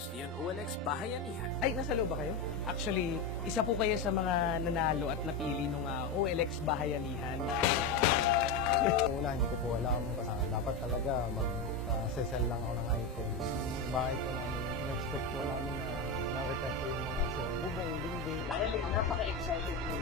Disney on OLX Bayanihan. Ay, nasa loob ba kayo? Actually, isa po kayo sa mga nanalo at napili nung OLX Bayanihan. Una, hindi ko po alam kasi dapat talaga mag-sell lang ako ng iPhone. Bakit po namin, in-expect po namin na na-repair po yung mga bubong, dingding. Dahil napaka-excited po.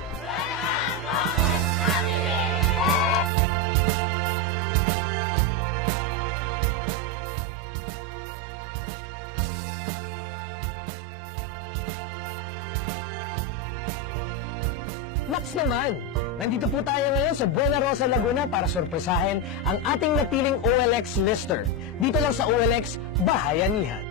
Next naman, nandito po tayo ngayon sa Buena Rosa, Laguna para sorpresahin ang ating napiling OLX lister. Dito lang sa OLX Bayanihan.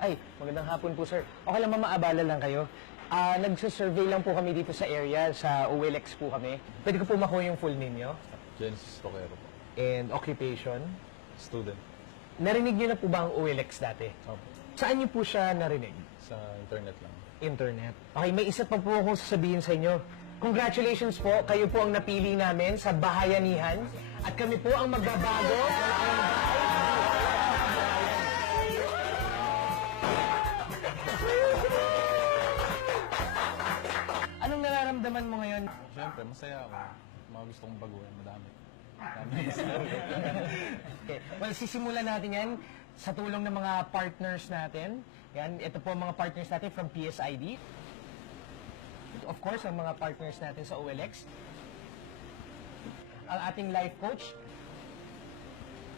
Ay, magandang hapon po, sir. Okay lang, maabala lang kayo. Nagsusurvey lang po kami dito sa area, sa OLX po kami. Pwede ko po makuha yung full name nyo? Genesis Toquero po. And occupation? Student. Narinig niyo na po ba ang OLX dati? Opo. Saan niyo po siya narinig? Sa internet lang. Internet. Okay, may isa pa po akong sasabihin sa inyo. Congratulations po, kayo po ang napili namin sa Bayanihan. At kami po ang magbabago. Anong nararamdaman mo ngayon? Siyempre, masaya ako. Mga gusto kong baguhin, madami. Okay. Well, sisimulan natin yan sa tulong ng mga partners natin. Yan, ito po ang mga partners natin from PSID. Of course, ang mga partners natin sa OLX. Ang ating life coach.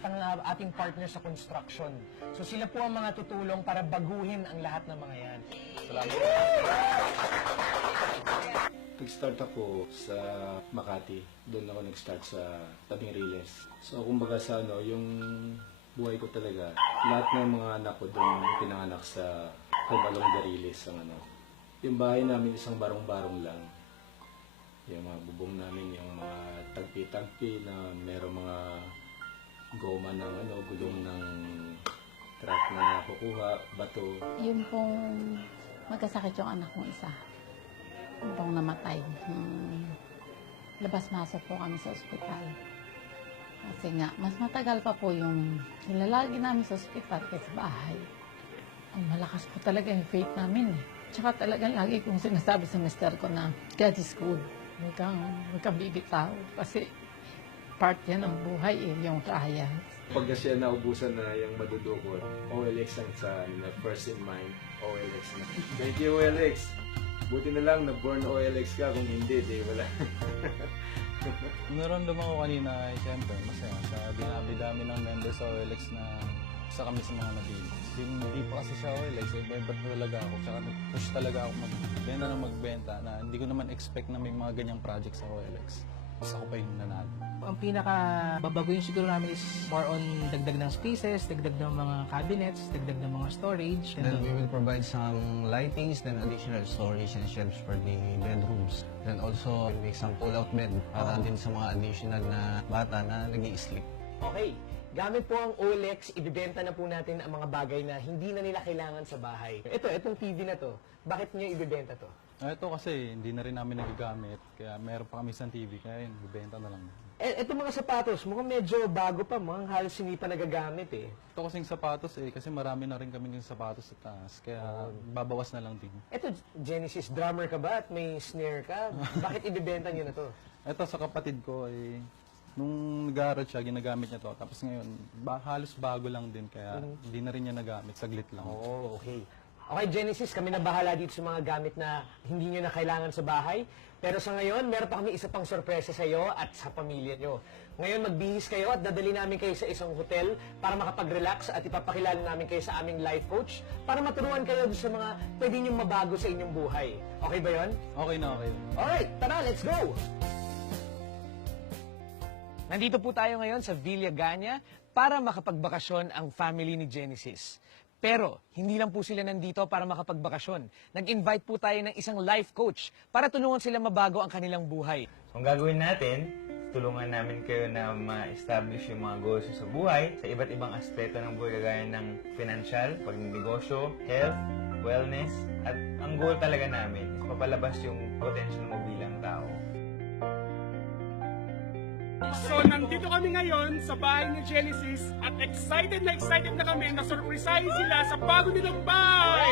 Ang ating partner sa construction. So sila po ang mga tutulong para baguhin ang lahat ng mga yan. Salamat. Nag-start ako sa Makati. Doon ako nag-start sa Tabing Riles. So, kumbaga sa yung buhay ko talaga, lahat ng mga anak ko doon pinanganak sa home along the Riles. Yung bahay namin isang barong-barong lang. Yung mga bubong namin, yung mga tagpi-tagpi na merong mga goma ng gulong ng truck na nakukuha, bato. Yun pong magkasakit yung anak kong isa. Yun pong namatay. Labas-masok po kami sa ospital. Kasi nga, mas matagal pa po yung nilalagi namin sa ospital kaysa bahay. Ang malakas po talaga yung faith namin eh. Tsaka talagang lagi kong sinasabi sa mister ko na God is good. Huwag kang bibitaw. Kasi part yan ng buhay eh, yung kaya. Pag kasi naubusan na yung madudukot, OLX ang sa first in mind, OLX na. Thank you, OLX. Buti na lang na-born OLX ka, kung hindi, di wala. Naramdaman ko kanina ay siyempre, masaya. Sa dami-dami ng members sa OLX na isa kami sa mga napili. Hindi pa kasi siya OLX, member talaga ako. Tsaka nag-push talaga ako magbenta na magbenta na hindi ko naman expect na may mga ganyang project sa OLX. Tapos ako pa yung nanalo. Ang pinaka-babaguhin siguro namin is more on dagdag ng spaces, dagdag ng mga cabinets, dagdag ng mga storage. Then we will provide some lightings, then additional storage and shelves for the bedrooms. Then also we'll make some pull-out bed para din sa mga additional na bata na nag-i-sleep. Okay, gamit po ang OLX, ibibenta na po natin ang mga bagay na hindi na nila kailangan sa bahay. Itong TV na to, bakit niyo ibibenta to? Ito kasi hindi na rin namin nagagamit. Kaya meron pa kami isang TV. Kaya yun, ibenta na lang. Itong mga sapatos, mukhang medyo bago pa, mukhang halos hindi pa nagagamit eh. Ito kasing sapatos kasi marami na rin kami ng sapatos sa taas. Kaya babawas na lang din. Ito, Genesis, drummer ka ba at may snare ka? Bakit ibibenta niyo na to? Ito sa kapatid ko ay nung nag-aaral siya, ginagamit niya to. Tapos ngayon, halos bago lang din. Kaya hindi na rin niya nagamit. Saglit lang. Oh, okay. Okay, Genesis, kami na bahala dito sa mga gamit na hindi nyo na kailangan sa bahay. Pero sa ngayon, meron pa kami isa pang sorpresa sa iyo at sa pamilya nyo. Ngayon, magbihis kayo at dadali namin kayo sa isang hotel para makapag-relax at ipapakilala namin kayo sa aming life coach para maturuan kayo sa mga pwede nyo mabago sa inyong buhay. Okay ba yon? Okay na, okay. Alright, tara, let's go! Nandito po tayo ngayon sa Villa Gania para makapagbakasyon ang family ni Genesis. Pero, hindi lang po sila nandito para makapagbakasyon. Nag-invite po tayo ng isang life coach para tulungan sila mabago ang kanilang buhay. Kung gagawin natin, tulungan namin kayo na ma-establish yung mga goals sa buhay sa iba't ibang aspeto ng buhay, kagaya ng financial, pagnegosyo, health, wellness, at ang goal talaga namin is mapalabas yung potential mo bilang tao. So, nandito kami ngayon sa bahay ni Genesis at excited na kami na surprisahin sila sa bago nilang bahay!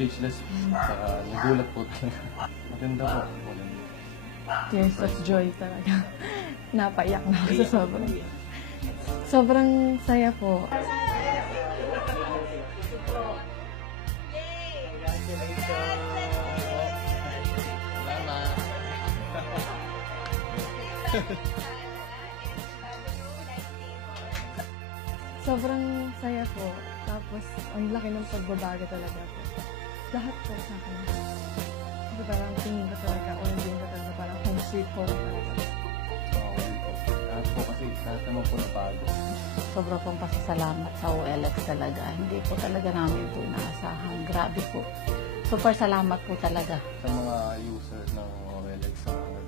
Speechless. Saka nagulat po talaga. Maganda po. Maganda. Tears of joy talaga. Napaiyak na ako sa sobrang. Sobrang saya po. Sobrang saya po. Tapos, ang laki ng pagbabago talaga po. Lahat po sa akin. Kasi parang tingin ko talaga, o hindi ko talaga, parang home sweet home talaga. Okay po. Lahat po kasi lahat naman po nabago. Sobra pong pasasalamat sa OLX talaga. Hindi po talaga namin po naasahan. Grabe po. Super salamat po talaga. Sa mga users ng OLX,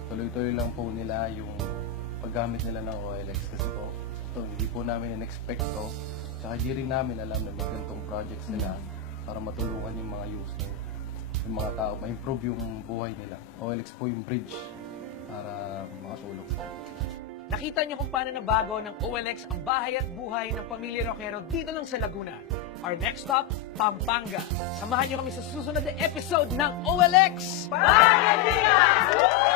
tuloy-tuloy lang po nila yung paggamit nila ng OLX kasi po ito, hindi po namin in-expect to. Tsaka hindi rin namin alam na may ganitong projects nila para matulungan yung mga user, yung mga tao, ma-improve yung buhay nila. OLX po yung bridge para makatulong. Nakita niyo kung paano nabago ng OLX ang bahay at buhay ng pamilya Roquero dito lang sa Laguna. Our next stop, Pampanga. Samahan niyo kami sa susunod na episode ng OLX! Pangasinan!